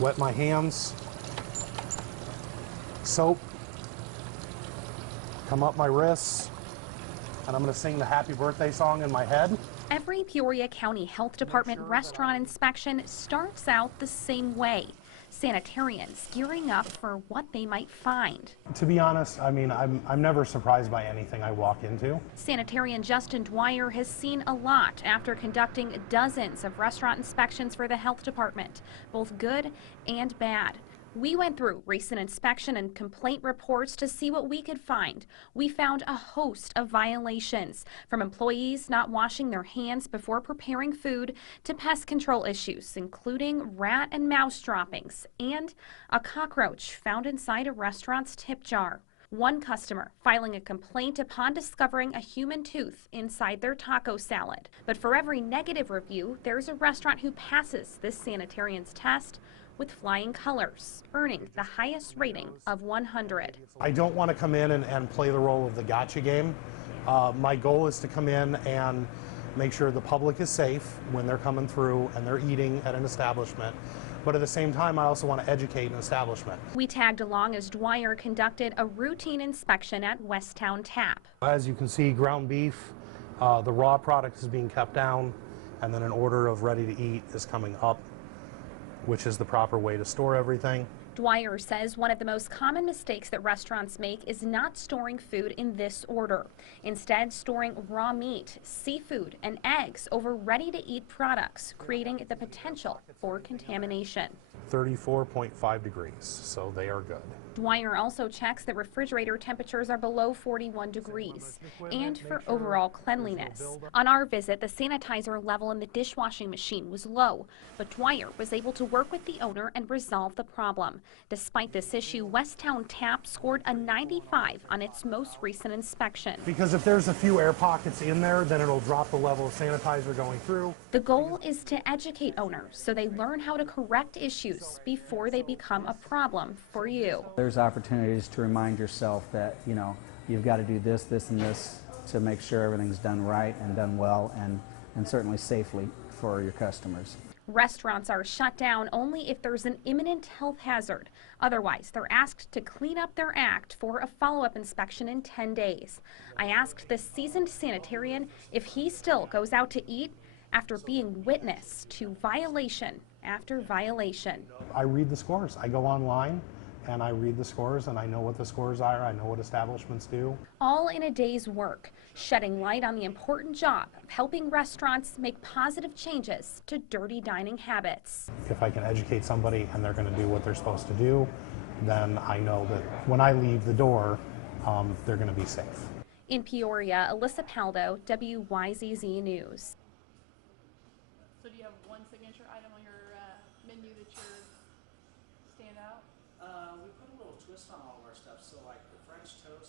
Wet my hands, soap, come up my wrists, and I'm going to sing the happy birthday song in my head. Every Peoria County Health Department restaurant inspection starts out the same way. Sanitarians gearing up for what they might find. To be honest, I mean, I'm never surprised by anything I walk into. Sanitarian Justin Dwyer has seen a lot after conducting dozens of restaurant inspections for the health department, both good and bad. We went through recent inspection and complaint reports to see what we could find. We found a host of violations, from employees not washing their hands before preparing food to pest control issues, including rat and mouse droppings, and a cockroach found inside a restaurant's tip jar. One customer filing a complaint upon discovering a human tooth inside their taco salad. But for every negative review, there's a restaurant who passes this sanitarian's test with flying colors, earning the highest rating of 100. I don't want to come in and play the role of the gotcha game. My goal is to come in and make sure the public is safe when they're coming through and they're eating at an establishment. But at the same time, I also want to educate an establishment. We tagged along as Dwyer conducted a routine inspection at Westtown Tap. As you can see, ground beef, the raw product is being kept down, and then an order of ready to eat is coming up, which is the proper way to store everything. Dwyer says one of the most common mistakes that restaurants make is not storing food in this order. Instead, storing raw meat, seafood, and eggs over ready-to-eat products, creating the potential for contamination. 34.5 degrees, so they are good. Dwyer also checks that refrigerator temperatures are below 41 degrees and for overall cleanliness. On our visit, the sanitizer level in the dishwashing machine was low, but Dwyer was able to work with the owner and resolve the problem. Despite this issue, Westtown Tap scored a 95 on its most recent inspection. Because if there's a few air pockets in there, then it'll drop the level of sanitizer going through. The goal is to educate owners so they learn how to correct issues before they become a problem for you. There's opportunities to remind yourself that, you know, you've got to do this, this, and this to make sure everything's done right and done well and certainly safely for your customers. Restaurants are shut down only if there's an imminent health hazard. Otherwise, they're asked to clean up their act for a follow-up inspection in 10 days. I asked the seasoned sanitarian if he still goes out to eat after being witness to violation after violation. I read the scores. I go online and I read the scores, and I know what the scores are. I know what establishments do. All in a day's work, shedding light on the important job of helping restaurants make positive changes to dirty dining habits. If I can educate somebody and they're going to do what they're supposed to do, then I know that when I leave the door, they're going to be safe. In Peoria, Alyssa Paldo, WYZZ News. So do you have one signature item on your menu that you're stand out? We put a little twist on all of our stuff, so like the French toast.